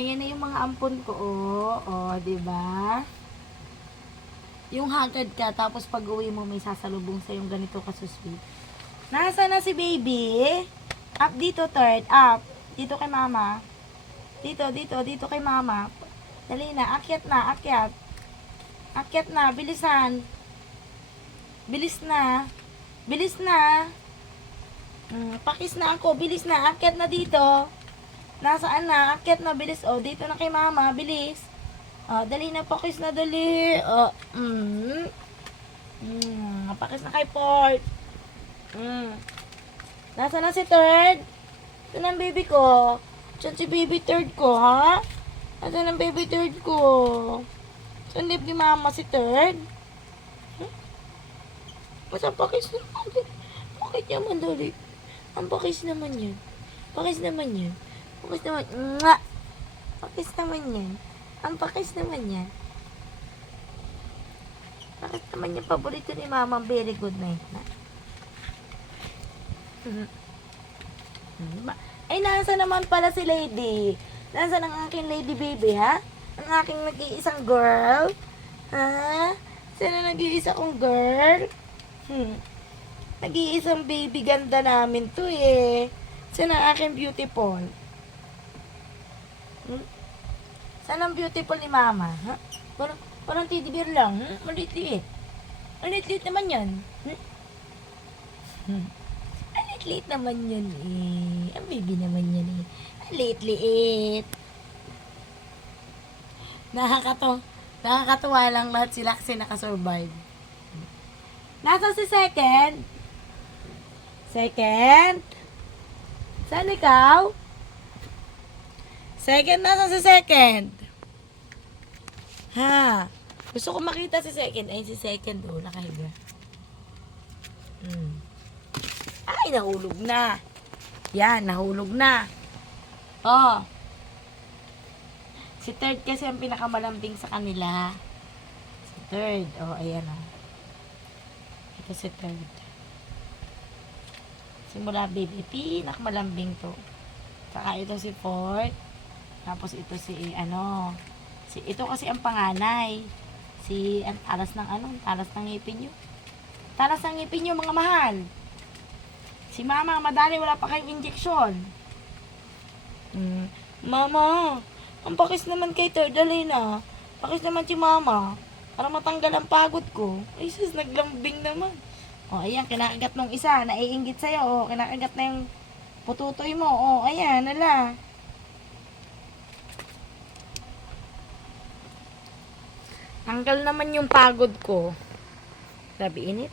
Ayan na yung mga ampon ko, oh. Oh, ba? Yung haggard ka, tapos pag uwi mo, may sasalubong sa yung ganito ka sweet. Nasa na si baby? Up dito, third. Up. Dito kay mama. Dito, dito, dito kay mama. Dali na, akyat na, akyat. Akyat na, bilisan. Bilis na. Bilis na. Mm, pakis na ako, bilis na. Akyat na dito. Nasaan na? Akyat na, bilis. Oh, dito na kay mama, bilis. Oh, dali na, pakis na, dali. Oh, mm. Mm, pakis na kay Port. Mm. Nasaan na si third? Saan ang baby ko? Saan si baby third ko, ha? Nasaan ang baby third ko? Saan lip ni mama si third? Hmm? Basta pakis na. Bakit naman dali? Ang pakis naman yan. Pakis naman yan. Pakis naman. Nga! Pakis naman yan. Ang pakis naman yan. Pakis naman yan. Paborito ni mama. Very good night na. Mhm. Hmm, ba- Ay, nasa naman pala si lady. Nasa ang aking lady baby, ha? Ang aking nag-iisang girl. Ha? Sana nag-iisa kong girl? Hmm. Nag-iisang baby ganda namin to eh. Sana aking beautiful. Hmm? Sana ang beautiful ni mama, ha? Parang, parang teddy bear lang, hmm? Maliit-liit. Maliit-liit naman yan. Hmm? Hmm. Ang liit-liit naman yan eh. Ang baby naman yan eh. Ang liit-liit. Nakakato. Nakakatuwa lang lahat sila kasi nakasurvive. Nasa si second? Second? Saan ikaw? Second, nasa si second? Ha? Gusto ko makita si second. Ayun si second, oh, nakahiga. Hmm. Ay, nahulog na. Yan, nahulog na. Oh. Si third kasi ang pinakamalambing sa kanila. Si third. Oh, ayan oh. Ito si third. Simula baby, pinakamalambing to. Saka ito si fourth. Tapos ito si ano. Si, ito kasi ang panganay. Si, ang talas ng ano, talas ng ngipin nyo. Talas ng ngipin nyo, mga mahal. Si mama, madali, wala pa kayong injection. Mm. Mama, ang pakis naman kay Third, na. Pakis naman si mama. Para matanggal ang pagod ko. Ay, sus, naglambing naman. O, ayan, kinakagat nung isa. Naiingit sa'yo. O, kinakagat na yung pututoy mo. O, ayan, nala. Tanggal naman yung pagod ko. Grabe init.